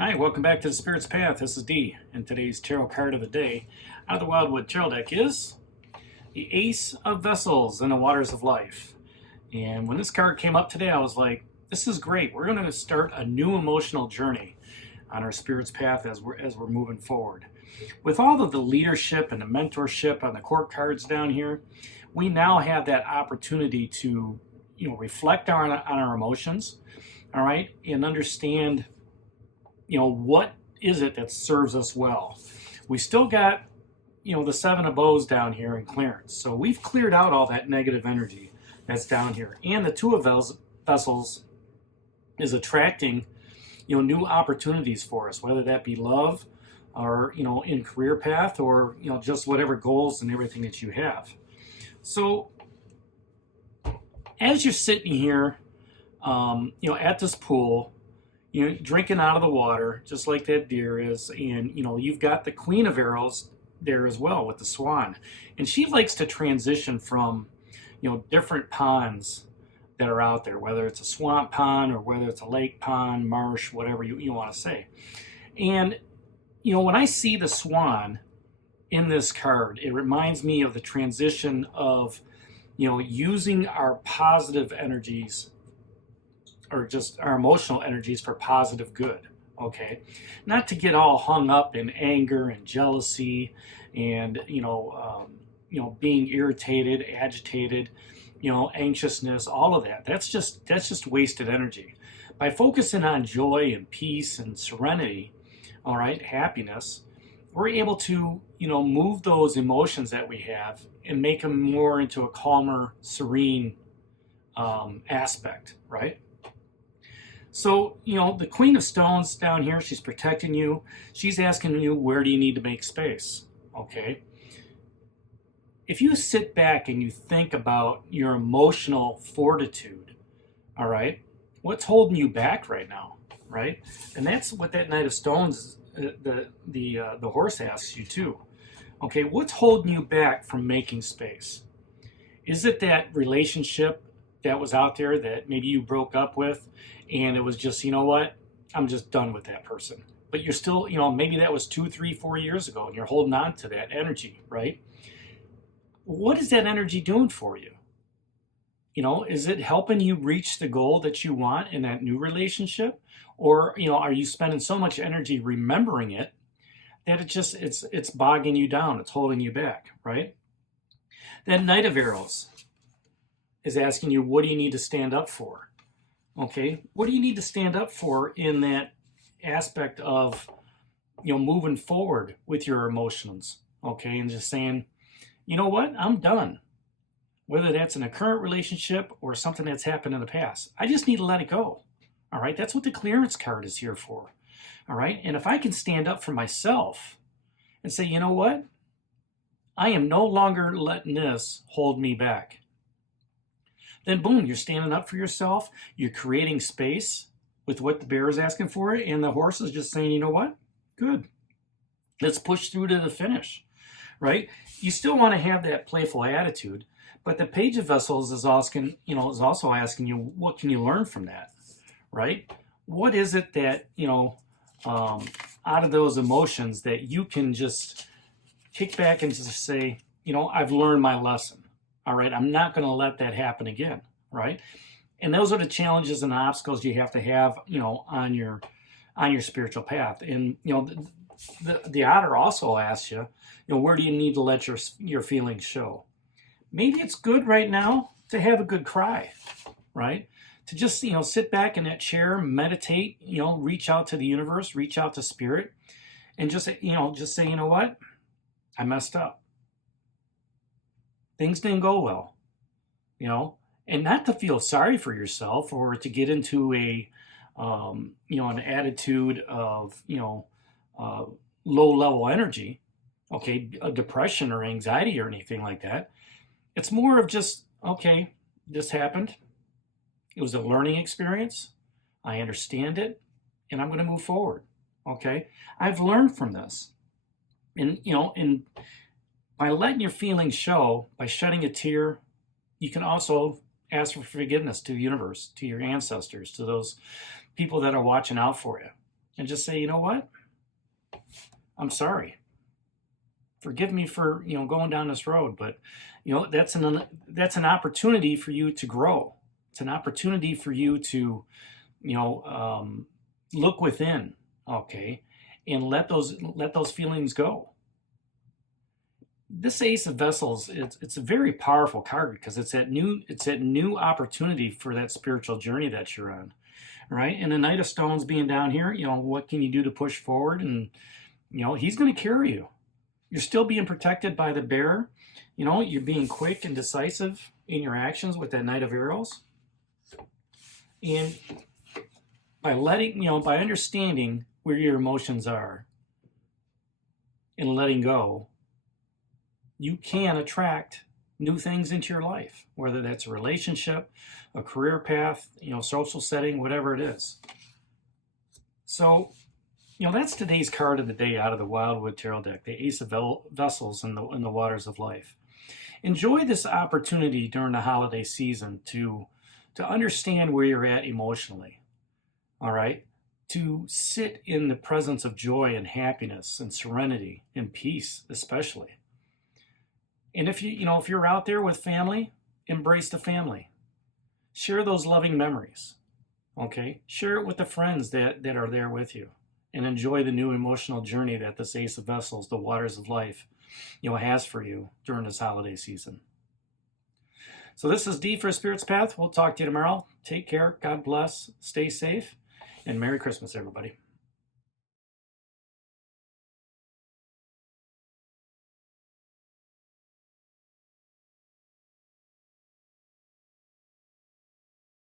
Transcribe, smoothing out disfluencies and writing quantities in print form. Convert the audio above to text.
Hi, welcome back to the Spirit's Path. This is Dee, and today's tarot card of the day out of the Wildwood Tarot deck is the Ace of Vessels in the Waters of Life. And when this card came up today, I was like, this is great. We're going to start a new emotional journey on our Spirit's Path as we're moving forward. With all of the leadership and the mentorship on the court cards down here, we now have that opportunity to, reflect on our emotions, all right, and understand what is it that serves us well. We still got, the Seven of Bows down here in clearance. So we've cleared out all that negative energy that's down here. And the Two of Vessels is attracting, new opportunities for us, whether that be love or, in career path or, just whatever goals and everything that you have. So as you're sitting here, at this pool, drinking out of the water, just like that deer is. And, you've got the Queen of Arrows there as well with the swan. And she likes to transition from, different ponds that are out there, whether it's a swamp pond or whether it's a lake pond, marsh, whatever you want to say. And, when I see the swan in this card, it reminds me of the transition of, using our positive energies or just our emotional energies for positive good, okay? Not to get all hung up in anger and jealousy and, being irritated, agitated, anxiousness, all of that. That's just wasted energy. By focusing on joy and peace and serenity, all right, happiness, we're able to, move those emotions that we have and make them more into a calmer, serene aspect, right? So, the Queen of Stones down here, she's protecting you. She's asking you, where do you need to make space? Okay. If you sit back and you think about your emotional fortitude, all right, what's holding you back right now, right? And that's what that Knight of Stones, the horse asks you too. Okay, what's holding you back from making space? Is it that relationship that was out there that maybe you broke up with and it was just, I'm just done with that person. But you're still, maybe that was 2, 3, 4 years ago and you're holding on to that energy, right? What is that energy doing for you? Is it helping you reach the goal that you want in that new relationship? Or, are you spending so much energy remembering it that it's bogging you down, it's holding you back, right? That Knight of Arrows is asking you, what do you need to stand up for? Okay, what do you need to stand up for in that aspect of, moving forward with your emotions? Okay, and just saying, you know what, I'm done. Whether that's in a current relationship or something that's happened in the past, I just need to let it go. All right, that's what the clearance card is here for. All right, and if I can stand up for myself and say, you know what, I am no longer letting this hold me back, then boom, you're standing up for yourself. You're creating space with what the bear is asking for, and the horse is just saying, you know what, good, let's push through to the finish, right? You still want to have that playful attitude, but the Page of Vessels is asking, is also asking you, what can you learn from that, right? What is it that, out of those emotions that you can just kick back and just say, I've learned my lesson. All right, I'm not going to let that happen again, right? And those are the challenges and obstacles you have to have, on your spiritual path. And the otter also asks you, where do you need to let your feelings show? Maybe it's good right now to have a good cry, right? To just sit back in that chair, meditate, reach out to the universe, reach out to spirit, and just say, you know what, I messed up. Things didn't go well, and not to feel sorry for yourself or to get into an attitude of, low level energy, okay, a depression or anxiety or anything like that. It's more of just, okay, this happened. It was a learning experience. I understand it, and I'm going to move forward. Okay, I've learned from this, and by letting your feelings show, by shedding a tear, you can also ask for forgiveness to the universe, to your ancestors, to those people that are watching out for you. and just say, you know what? I'm sorry. Forgive me for, going down this road, but that's an opportunity for you to grow. It's an opportunity for you to, look within, okay, and let those feelings go. This Ace of Vessels, it's a very powerful card because it's that new opportunity for that spiritual journey that you're on, right? And the Knight of Stones being down here, what can you do to push forward? And he's going to carry you. You're still being protected by the bear. You're being quick and decisive in your actions with that Knight of Arrows. And by by understanding where your emotions are and letting go, you can attract new things into your life, whether that's a relationship, a career path, social setting, whatever it is. So, that's today's card of the day out of the Wildwood Tarot deck, the Ace of Vessels in the Waters of Life. Enjoy this opportunity during the holiday season to understand where you're at emotionally, all right? To sit in the presence of joy and happiness and serenity and peace, especially. And if you're out there with family, embrace the family. Share those loving memories, okay? Share it with the friends that are there with you. And enjoy the new emotional journey that this Ace of Vessels, the Waters of Life, has for you during this holiday season. So this is D for Spirit's Path. We'll talk to you tomorrow. Take care. God bless. Stay safe. And Merry Christmas, everybody.